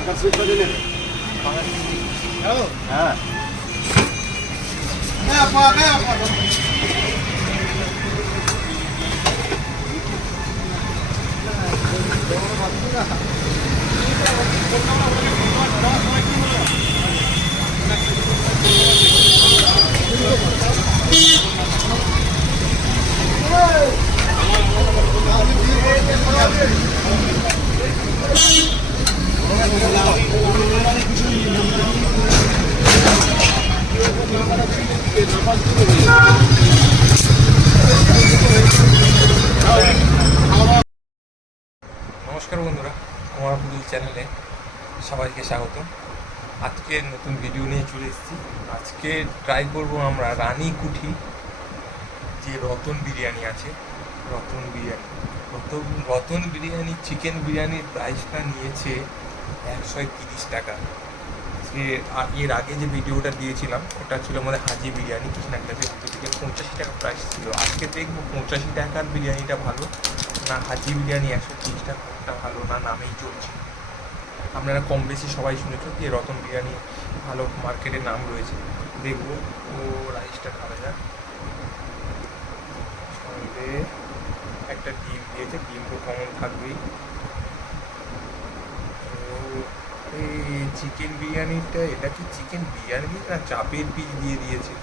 হ্যাঁ নমস্কার বন্ধুরা, আমার পুরুল চ্যানেলে সবাইকে স্বাগত। আজকে নতুন ভিডিও নিয়ে চলে এসেছি। আজকে ট্রাই করব আমরা রানীকুঠি যে রতন বিরিয়ানি আছে, রতন বিরিয়ানি চিকেন বিরিয়ানির প্রাইসটা নিয়েছে 130 টাকা। এর আগে যে ভিডিওটা দিয়েছিলাম ওটা ছিল আমাদের হাজি বিরিয়ানি কৃষ্ণাগ্রাসের ভিতর থেকে 85 টাকা প্রাইস ছিল। আজকে দেখবো 85 টাকার বিরিয়ানিটা ভালো না হাজি বিরিয়ানি 130 টাকাটা ভালো, না নামেই চলছে। আপনারা কম বেশি সবাই শুনেছ যে রতন বিরিয়ানি ভালো মার্কেটের নাম রয়েছে। দেখবো ও রাইসটা খাওয়া যাক। সঙ্গে একটা ডিম দিয়েছে, ডিম তো কমন থাকবেই। এই চিকেন বিরিয়ানিটা, এটা কি চিকেন বিরিয়ানি না চাপের পিস দিয়ে দিয়েছে?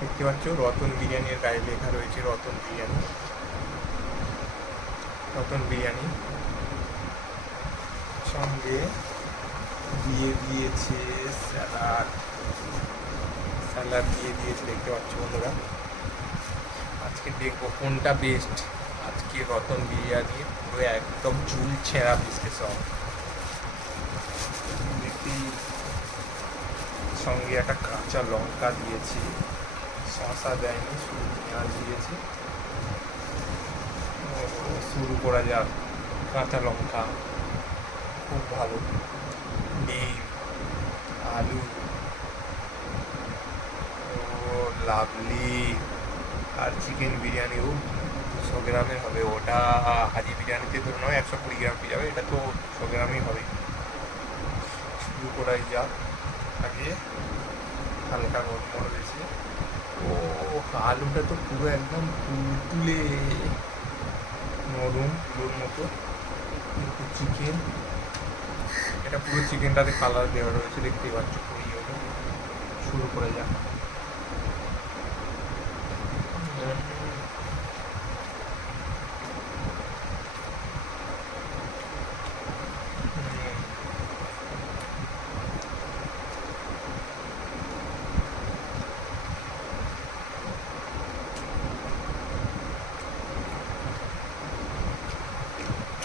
দেখতে পাচ্ছ রতন বিরিয়ানির গায়ে লেখা রয়েছে রতন বিরিয়ানি। সঙ্গে দিয়ে দিয়েছে স্যালাড দিয়ে দিয়েছে, দেখতে পাচ্ছ বন্ধুরা। আজকে দেখবো কোনটা বেস্ট। আজকে রতন বিরিয়ানি পুরো একদম চুল ছেঁড়া বিশ্লেষণ। দেখি সঙ্গে একটা কাঁচা লঙ্কা দিয়েছি, শসা দেয়নি, শুধু পেঁয়াজ দিয়েছি। শুরু করা যাক। কাঁচা লঙ্কা খুব ভালো, ডিম, আলু, লাভলি। আর চিকেন বিরিয়ানিও 200 গ্রামের হবে। ওটা হাজি বিরিয়ানিতে ধরে নয় 120 গ্রাম পেয়ে যাবে, এটা তো 200 গ্রামই হবে। শুরু করাই যাক। আগে হালকা নরম রয়েছে। ও আলুটা তো পুরো একদম তুলে নরম তুলোর মতো। চিকেন, এটা পুরো চিকেনটাতে কালার দেওয়া রয়েছে, দেখতেই পাচ্ছ। পুরি হলো, শুরু করে যাক।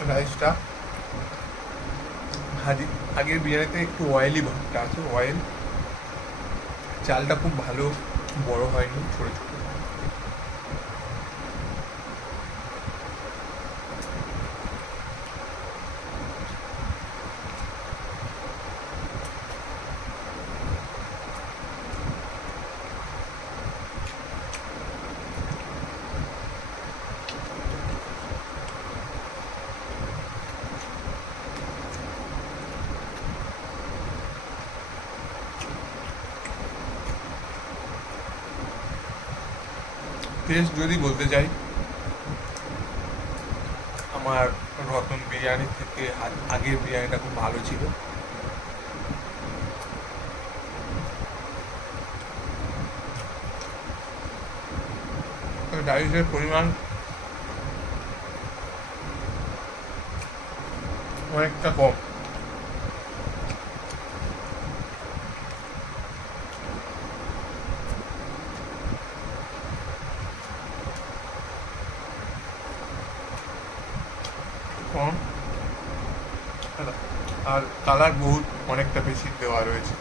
রাইসটা আগের বিরিয়ানিতে একটু অয়েলি ভাবটা আছে, অয়েল। চালটা খুব ভালো বড় হয়নি, ছোট ছোট। টেস্ট যদি বলতে চাই, আমার রতন বিরিয়ানি থেকে আগের বিরিয়ানিটা খুব ভালো ছিল। রাইসের পরিমাণ অনেকটা কম। কম আর কালার বহুত অনেকটা বেশি দেওয়া রয়েছে।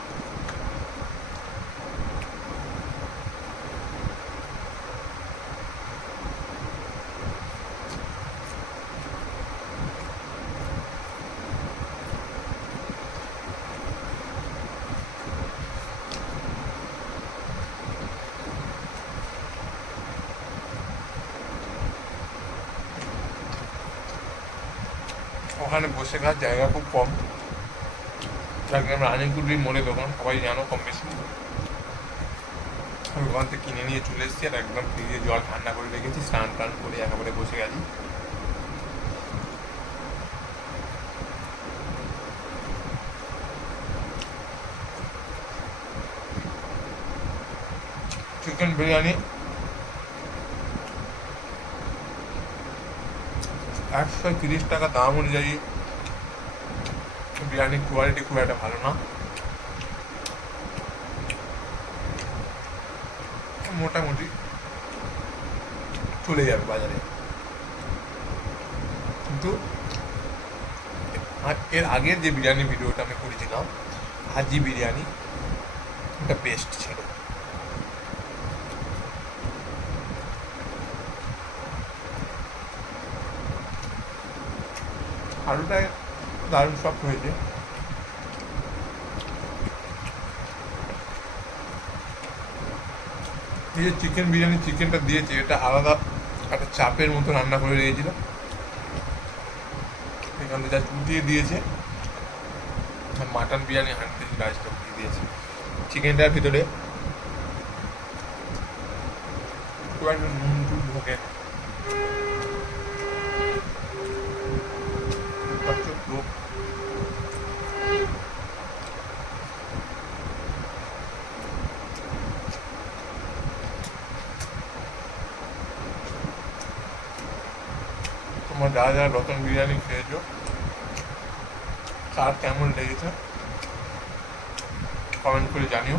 ওখানে বসে খাওয়ার জায়গা খুব কম, একদম রানীগুড়ি মোড়ে দোকান, সবাই জানো কম বেশি। আমি ওখান থেকে কিনে নিয়ে চলে এসেছি, আর একদম ফ্রিজে জল ঠান্ডা করে রেখেছি, স্নান টান করে একেবারে বসে গেছি। চিকেন বিরিয়ানি 130 টাকা দাম অনুযায়ী বিরিয়ানির কোয়ালিটি খুব একটা ভালো না, মোটামুটি চলে যাবে বাজারে। কিন্তু এর আগের যে বিরিয়ানি ভিডিওটা আমি করেছিলাম হাজি বিরিয়ানি, এটা বেস্ট ছিল। আলুটায় দারুণ সফট হয়েছে। এই যে চিকেন বিরিয়ানি চিকেনটা দিয়েছে, এটা আলাদা একটা চাপের মতো রান্না করে রেখেছিল, এখান থেকে যা উঠিয়ে দিয়েছে। মাটন বিরিয়ানি হাঁড়িতে রাইসটা উঠিয়ে দিয়েছে, চিকেনটার ভিতরে খুব একটা নুন টুন ঢোকে না। লোক তোমরা যারা যারা রতন বিরিয়ানি খেয়েছো, কার কেমন লেগেছে কমেন্ট করে জানিও।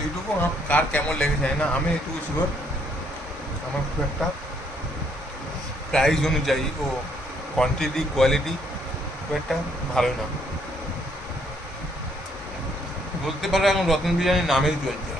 এইটুকু কার কেমন লেগেছে না, আমি এইটুকু ছিল আমার খুব একটা প্রাইস অনুযায়ী ও কোয়ান্টিটি কোয়ালিটি খুব একটা ভালো না, বলতে পারো এখন রতন বিরিয়ানির নামেই চলছে।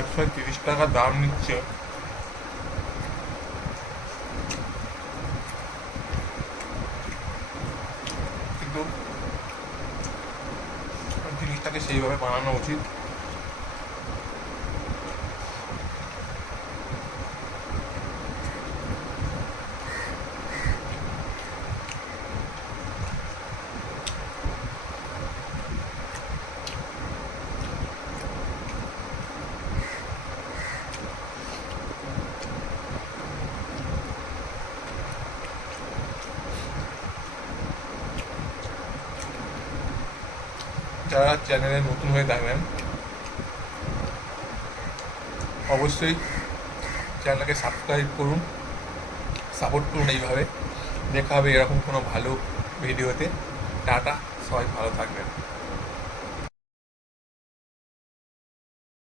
একশো 30 টাকা দাম নিচ্ছে, কিন্তু জিনিসটাকে সেইভাবে বানানো উচিত। যারা চ্যানেলে নতুন হয়ে থাকবেন অবশ্যই চ্যানেলকে সাবস্ক্রাইব করুন, সাপোর্ট করুন এইভাবে। দেখা হবে এরকম কোনো ভালো ভিডিওতে। টাটা, সবাই ভালো থাকবেন।